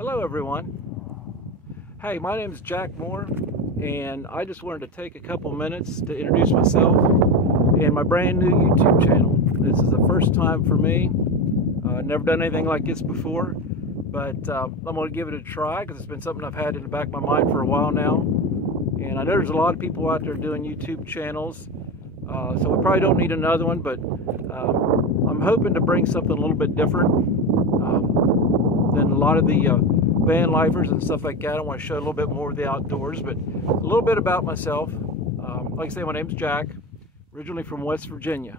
Hello everyone. Hey, my name is Jack Moore, and I just wanted to take a couple minutes to introduce myself and my brand new YouTube channel. This is the first time for me. Never done anything like this before, but I'm going to give it a try because it's been something I've had in the back of my mind for a while now. And I know there's a lot of people out there doing YouTube channels, so we probably don't need another one, but I'm hoping to bring something a little bit different than a lot of the van lifers and stuff like that. I want to show a little bit more of the outdoors, but a little bit about myself. Like I say, my name's Jack, originally from West Virginia.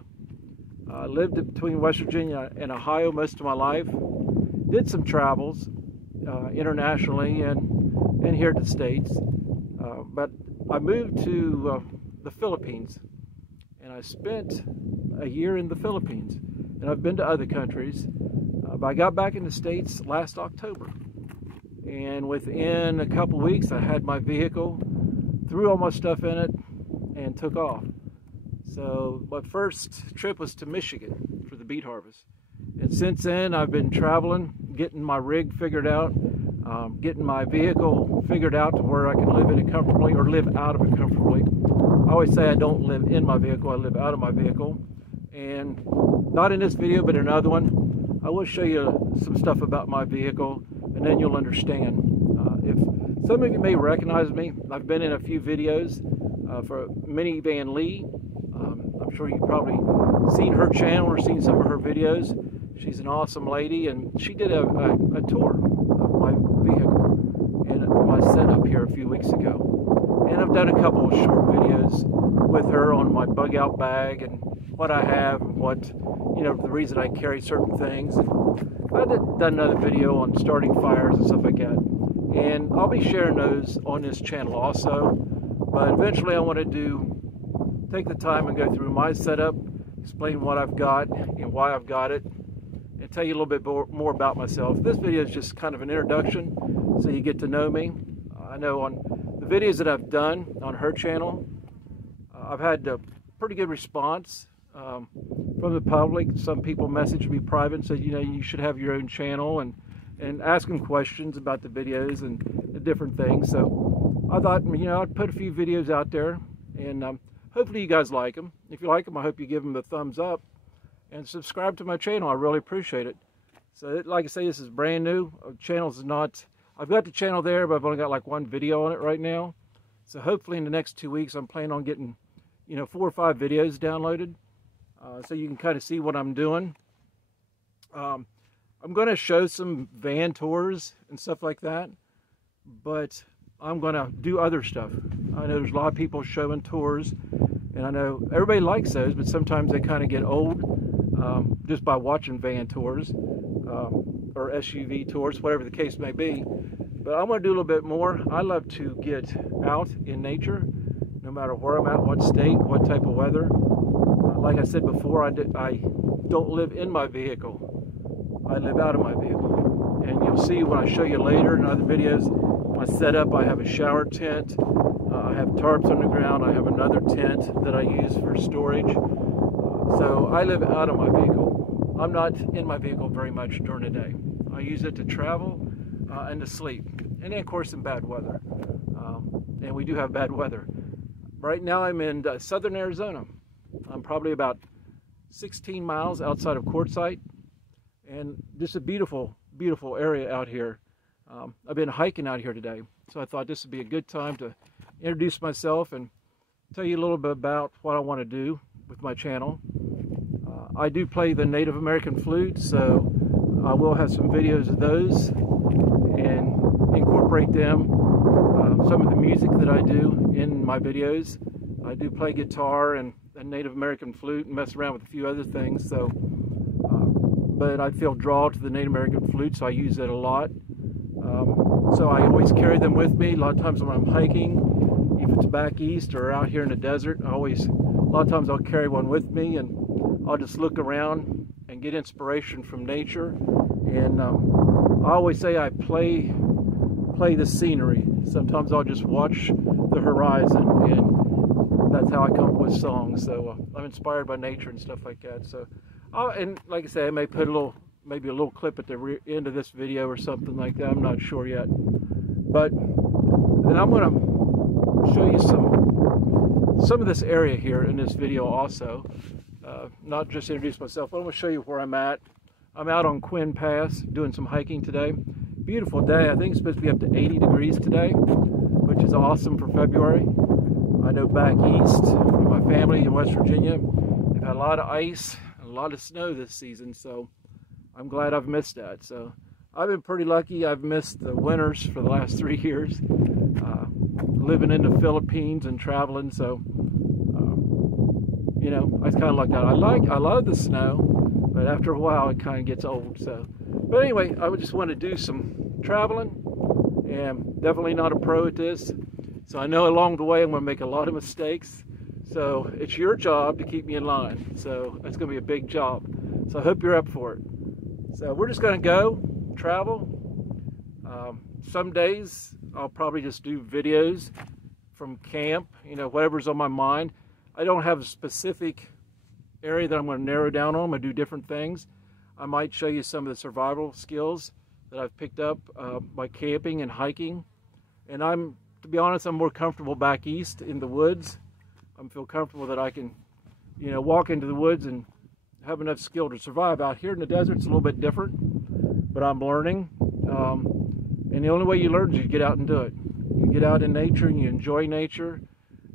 Lived between West Virginia and Ohio most of my life. Did some travels internationally and here to the States. But I moved to the Philippines, and I spent a year in the Philippines. And I've been to other countries, but I got back in the States last October. And within a couple weeks, I had my vehicle, threw all my stuff in it, and took off. So my first trip was to Michigan for the beet harvest. And since then, I've been traveling, getting my rig figured out, getting my vehicle figured out to where I can live in it comfortably, or live out of it comfortably. I always say I don't live in my vehicle, I live out of my vehicle. And not in this video, but in another one, I will show you some stuff about my vehicle, and then you'll understand. If some of you may recognize me, I've been in a few videos for Minivan Lee. I'm sure you've probably seen her channel or seen some of her videos. She's an awesome lady, and she did a tour of my vehicle and my setup here a few weeks ago. And I've done a couple of short videos with her on my bug out bag and what I have and what, you know, the reason I carry certain things. I've done another video on starting fires and stuff like that. And I'll be sharing those on this channel also. But eventually I want to take the time and go through my setup, explain what I've got and why I've got it, and tell you a little bit more about myself. This video is just kind of an introduction, so you get to know me. I know on the videos that I've done on her channel, I've had a pretty good response from the public. Some people messaged me private and said, you know, you should have your own channel, and asking questions about the videos and the different things. So I thought, you know, I'd put a few videos out there, and hopefully you guys like them. If you like them, I hope you give them the thumbs up and subscribe to my channel. I really appreciate it. So like I say, this is brand new. Channel's not, I've got the channel there, but I've only got like one video on it right now. So hopefully in the next 2 weeks, I'm planning on getting, you know, 4 or 5 videos downloaded, so you can kind of see what I'm doing. I'm going to show some van tours and stuff like that, but I'm going to do other stuff. I know there's a lot of people showing tours, and I know everybody likes those, but sometimes they kind of get old just by watching van tours or SUV tours, whatever the case may be. But I'm going to do a little bit more. I love to get out in nature, no matter where I'm at, what state, what type of weather. Like I said before, I don't live in my vehicle. I live out of my vehicle. And you'll see when I show you later in other videos, my setup, I have a shower tent, I have tarps on the ground, I have another tent that I use for storage. So I live out of my vehicle. I'm not in my vehicle very much during the day. I use it to travel and to sleep. And then of course in bad weather. And we do have bad weather. Right now I'm in southern Arizona. I'm probably about 16 miles outside of Quartzsite, and just a beautiful, beautiful area out here. I've been hiking out here today, so I thought this would be a good time to introduce myself and tell you a little bit about what I want to do with my channel. I do play the Native American flute, so I will have some videos of those and incorporate them, some of the music that I do in my videos. I do play guitar and Native American flute and mess around with a few other things. So, but I feel drawn to the Native American flute, so I use it a lot. So I always carry them with me. A lot of times when I'm hiking, if it's back east or out here in the desert, a lot of times I'll carry one with me, and I'll just look around and get inspiration from nature. And I always say I play the scenery. Sometimes I'll just watch the horizon, and that's how I come up with songs. So I'm inspired by nature and stuff like that. So, and like I say, I may put a little maybe a little clip at the end of this video or something like that. I'm not sure yet. But and I'm going to show you some of this area here in this video also. Not just introduce myself, but I'm going to show you where I'm at. I'm out on Quinn Pass doing some hiking today. Beautiful day. I think it's supposed to be up to 80 degrees today, which is awesome for February. I know back east, my family in West Virginia, they've had a lot of ice and a lot of snow this season, so I'm glad I've missed that. So I've been pretty lucky. I've missed the winters for the last 3 years, living in the Philippines and traveling. So, you know, I kind of like that. I love the snow, but after a while it kind of gets old. So, but anyway, I would just want to do some traveling, and definitely not a pro at this. So I know along the way I'm going to make a lot of mistakes. So it's your job to keep me in line. So that's going to be a big job. So I hope you're up for it. So we're just going to go travel. Some days I'll probably just do videos from camp, you know, whatever's on my mind. I don't have a specific area that I'm going to narrow down on. I'm going to do different things. I might show you some of the survival skills that I've picked up by camping and hiking. And to be honest, I'm more comfortable back east in the woods. I feel comfortable that I can, you know, walk into the woods and have enough skill to survive. Out here in the desert, it's a little bit different, but I'm learning. And the only way you learn is you get out and do it. You get out in nature and you enjoy nature,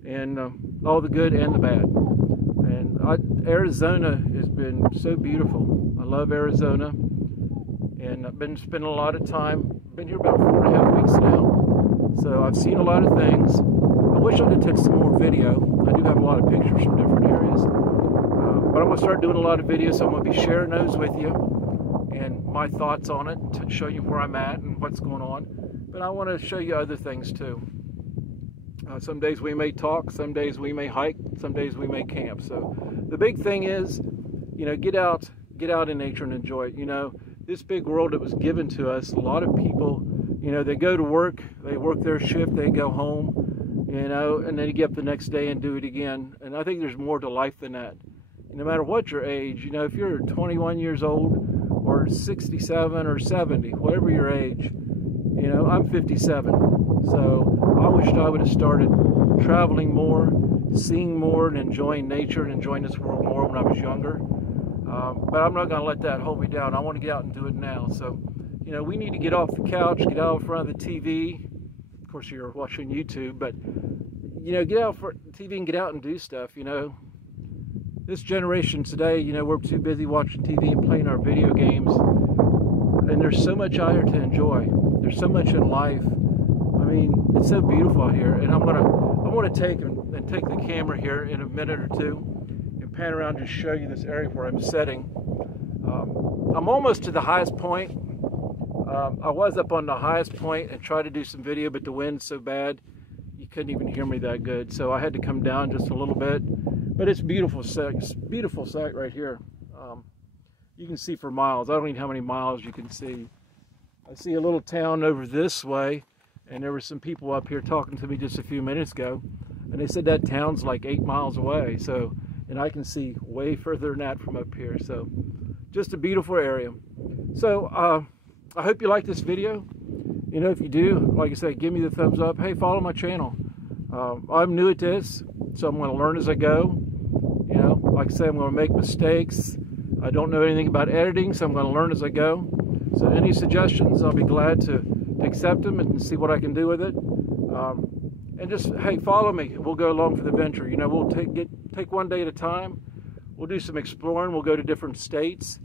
and all the good and the bad. And Arizona has been so beautiful. I love Arizona, and I've been spending a lot of time. Been here about 4.5 weeks now, so I've seen a lot of things. I wish I could take some more video. I do have a lot of pictures from different areas, but I'm going to start doing a lot of videos. So I'm going to be sharing those with you and my thoughts on it, to show you where I'm at and what's going on. But I want to show you other things too. Some days we may talk, some days we may hike, some days we may camp. So the big thing is, you know, get out in nature and enjoy it. You know, this big world that was given to us, a lot of people, you know, they go to work, they work their shift, they go home, you know, and then you get up the next day and do it again. And I think there's more to life than that. No matter what your age, you know, if you're 21 years old or 67 or 70, whatever your age, you know, I'm 57. So I wished I would have started traveling more, seeing more, and enjoying nature and enjoying this world more when I was younger. But I'm not going to let that hold me down. I want to get out and do it now. So, you know, we need to get off the couch, get out in front of the TV. Of course, you're watching YouTube, but, you know, get out for TV and get out and do stuff, you know. This generation today, you know, we're too busy watching TV and playing our video games. And there's so much out here to enjoy. There's so much in life. I mean, it's so beautiful out here. And I'm gonna take the camera here in a minute or two and pan around and show you this area where I'm setting. I'm almost to the highest point. I was up on the highest point and tried to do some video, but the wind's so bad you couldn't even hear me that good. So I had to come down just a little bit. But it's beautiful sight. It's a beautiful sight right here. You can see for miles. I don't know how many miles you can see. I see a little town over this way, and there were some people up here talking to me just a few minutes ago, and they said that town's like 8 miles away. So, and I can see way further than that from up here. So, just a beautiful area. So, I hope you like this video. You know, if you do, like I said, give me the thumbs up. Hey, follow my channel. I'm new at this, so I'm going to learn as I go. You know, like I said, I'm going to make mistakes. I don't know anything about editing, so I'm going to learn as I go. So any suggestions, I'll be glad to accept them and see what I can do with it. And just, hey, follow me. We'll go along for the venture. You know, we'll take one day at a time. We'll do some exploring. We'll go to different states.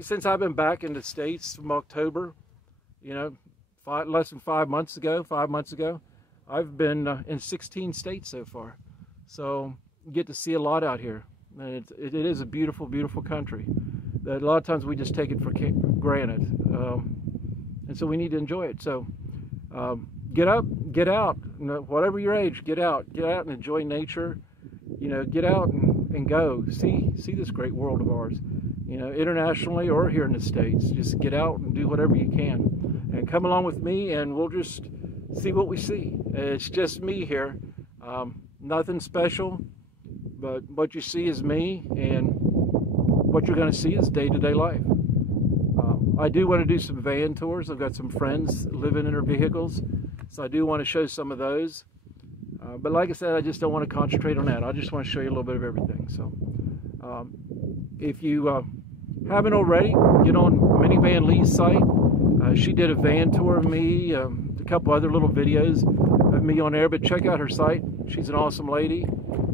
Since I've been back in the States from October, you know, less than 5 months ago, I've been in 16 states so far. So you get to see a lot out here. And it is a beautiful, beautiful country that a lot of times we just take it for granted. And so we need to enjoy it. So get up, get out, you know, whatever your age, get out and enjoy nature. You know, get out and go see this great world of ours, you know, internationally or here in the States. Just get out and do whatever you can and come along with me, and we'll just see what we see. It's just me here, nothing special, but what you see is me, and what you're going to see is day-to-day life. I do want to do some van tours. I've got some friends living in their vehicles, so I do want to show some of those. But like I said, I just don't want to concentrate on that. I just want to show you a little bit of everything. So if you haven't already, get on Minivan Lee's site. She did a van tour of me, a couple other little videos of me on there, but check out her site. She's an awesome lady,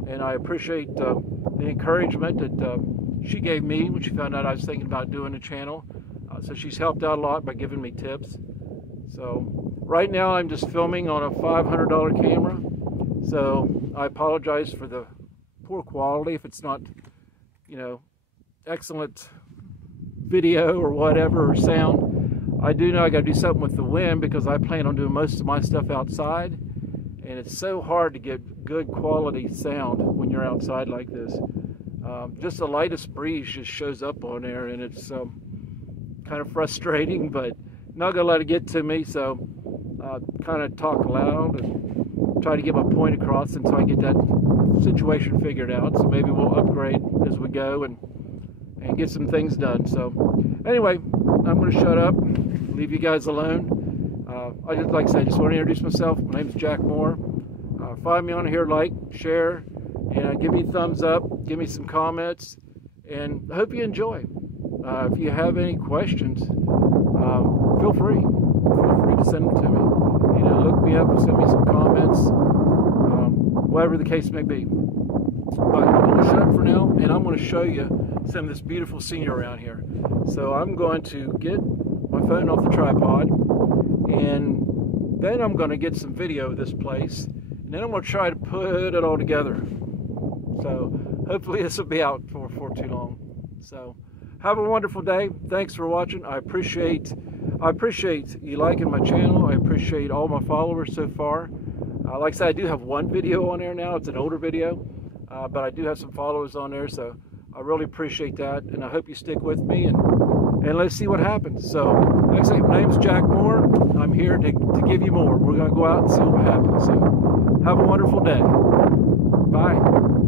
and I appreciate the encouragement that she gave me when she found out I was thinking about doing a channel. So she's helped out a lot by giving me tips. So right now I'm just filming on a $500 camera. So I apologize for the poor quality if it's not, you know, excellent video or whatever, or sound. I do know I got to do something with the wind because I plan on doing most of my stuff outside, and it's so hard to get good quality sound when you're outside like this. Just the lightest breeze just shows up on there, and it's kind of frustrating, but not gonna let it get to me. So kind of talk loud and try to get my point across until I get that situation figured out. So maybe we'll upgrade as we go and get some things done. So anyway, I'm going to shut up, leave you guys alone. I just, like I said, just want to introduce myself. My name is Jack Moore. Find me on here, like, share, and give me a thumbs up, give me some comments, and I hope you enjoy. If you have any questions, feel free to send them to me. You know, look me up and send me some comments, whatever the case may be. But I'm going to shut up for now, and I'm going to show you some of this beautiful scenery around here. So I'm going to get my phone off the tripod, and then I'm going to get some video of this place, and then I'm going to try to put it all together. So hopefully this will be out for too long. So have a wonderful day. Thanks for watching. I appreciate you liking my channel. I appreciate all my followers so far. Like I said, I do have one video on there now. It's an older video, but I do have some followers on there, so I really appreciate that, and I hope you stick with me, and let's see what happens. So, like I say, my name's Jack Moore. I'm here to give you more. We're going to go out and see what happens. So, have a wonderful day. Bye.